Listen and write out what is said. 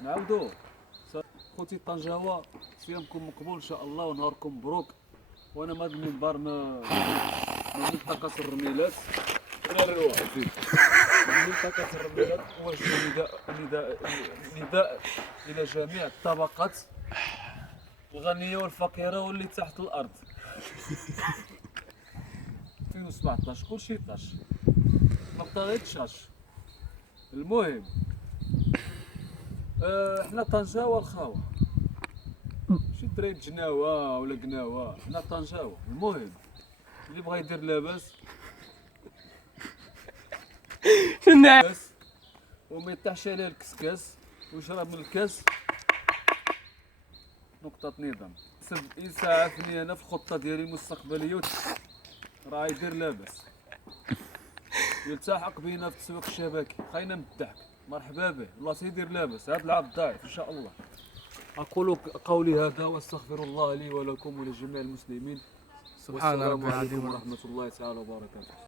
نعاودو. خوتي طنجاوة صيامكم مقبول ان شاء الله ونهاركم مبروك. وانا من هذا المنبر من منطقة الرميلات الى الرواح من منطقة الرميلات اوجه نداء الى جميع الطبقات الغنية والفقيرة واللي تحت الارض. 2017 كلشي طاش، ما بقى غير تشاش. المهم حنا طنجاوة الخاوة، ماشي دراري جناوة ولا قناوة، حنا طنجاوة. المهم اللي بغا يدير لاباس بس وما يطيحش عليه الكسكاس ويشرب من الكاس. نقطة نظام يساعدني انا في الخطة ديالي المستقبلية، راه يدير لاباس يلتحق بينا في التسويق الشبكي. خاينا من الضحك، مرحبا به، الله سيدير لاباس. هذا العام ضعيف ان شاء الله. اقول قولي هذا واستغفر الله لي ولكم ولجميع المسلمين. سبحان والسلام ربي عليكم العظيم. ورحمة الله تعالى وبركاته.